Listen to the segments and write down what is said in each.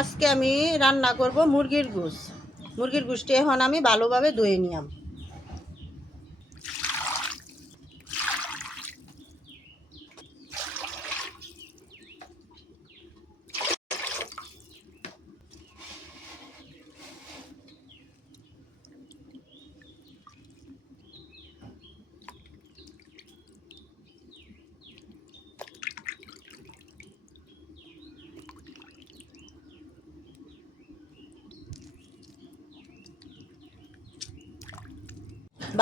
আজকে আমি রান্না করব মুরগির গোশ। মুরগির গোশটি এখন আমি ভালোভাবে ধুয়ে নিলাম।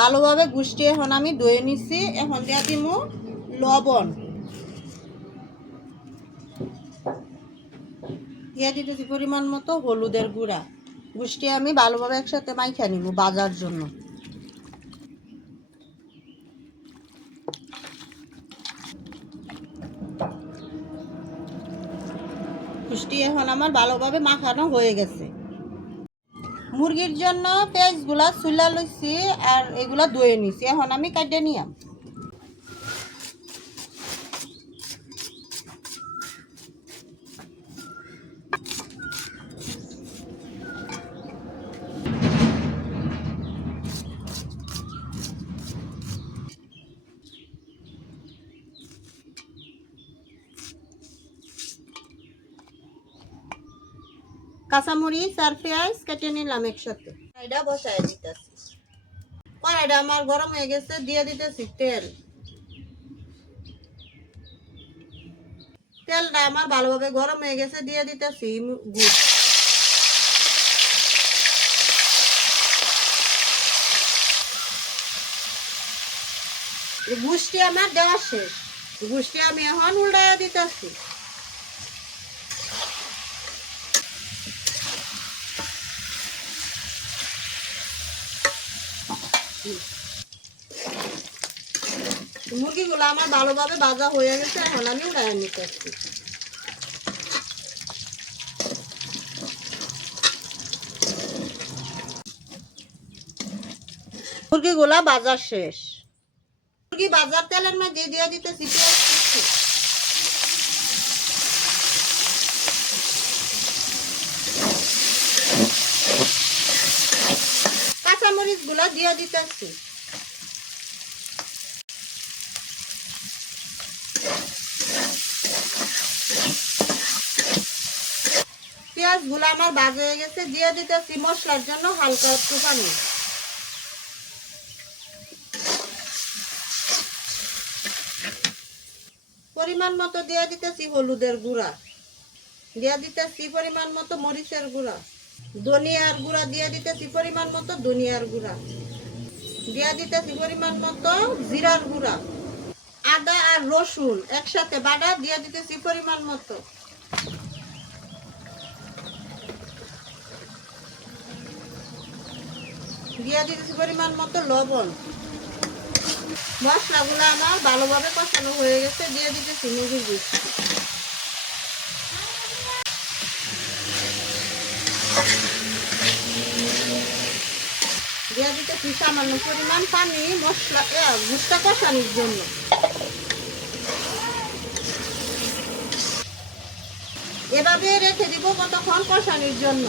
ভালোভাবে গোশটি এখন আমি ধুয়ে নিছি। এখন দিয়ে দিব লবণ, দিয়ে দিতেছি পরিমাণ মতো হলুদের গুঁড়া। গোশটি আমি ভালোভাবে একসাথে মাইখা নিব বাজার জন্য। গোশটি এখন আমার ভালোভাবে মাখানো হয়ে গেছে। মুরগির জন্য পেঁয়াজগুলা চুলা লইছি আর এগুলা ধুয়ে নিছি। এখন আমি কাটে নিয়াম। কাঁচামরিচ আর পেঁয়াজ কেটে নিলাম একসাথে। এটা বসায় দিতেছি। কড়াইটা আমার গরম হয়ে গেছে, দিয়ে দিতেছি তেল। তেলটা আমার ভালোভাবে গরম হয়ে গেছে, দিয়ে দিতেছি গোশ। গোশটি আমার দেওয়া শেষ। গোশটি আমি এখন উল্টাইয়া দিতেছি। মুরগিগুলো আমার ভালোভাবে ভাজা হয়ে গেছে, এখন আমি উল্টাইয়া নিতেছি। মুরগিগুলা ভাজা শেষ। মুরগি ভাজার তেলের মধ্যে দিয়ে দিতেছি পেঁয়াজ কুচি। কাঁচামরিচ গুলা দিয়ে দিতেছি। পেঁয়াজ গুলা আমার ভাজা হয়ে গেছে, দিয়ে দিতেছি মশলার জন্য হালকা একটু পানি। পরিমাণ মতো দিয়ে দিতেছি হলুদের গুঁড়া, দিয়ে দিতেছি পরিমাণ মতো মরিচের গুঁড়া, ধনিয়ার গুঁড়া দিয়ে দিতেছি পরিমাণ মতো ধনিয়ার গুঁড়া, দিয়ে দিতেছি পরিমাণ মতো জিরার গুঁড়া। আদা আর রসুন একসাথে বাটা দিয়ে দিতেছি পরিমাণ মতো। দিয়ে দিতেছি পরিমাণ মতো লবণ। মশলাগুলো আমার ভালোভাবে কষানো হয়ে গেছে, দিয়ে দিতেছি মুরগির গোশ। দিয়ে দিতেছি সামান্য পরিমাণ পানি মশলা গোশটা কষানোর জন্য। এভাবে রেখে দিব কতক্ষণ কষানোর জন্য।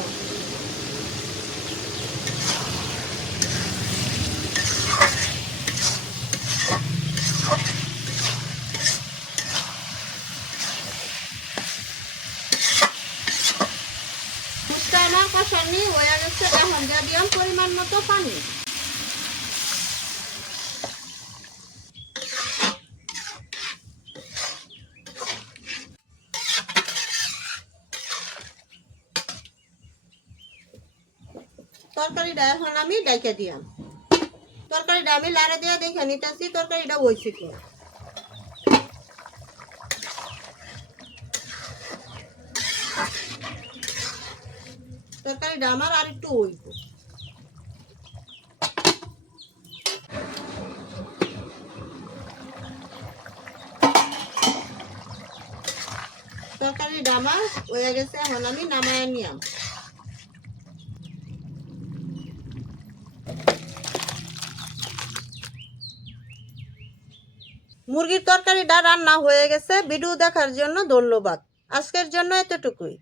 গোশটা আমার কষানি হয়ে গেছে, এখন দিয়ে দিলাম পরিমাণ মতো পানি। তরকারিটা এখন আমি ডাইকা দিলাম। তরকারিটা আমি লাড়া দিয়ে দেখে নিতেছি তরকারিটা হয়েছে কি। তরকারিটা আমার আর একটু হইব। তরকারিটা আমার হয়ে গেছে, এখন আমি নামায় নিলাম। মুরগির তরকারিটা রান্না হয়ে গেছে। ভিডিও দেখার জন্য ধন্যবাদ। আজকের জন্য এতটুকুই।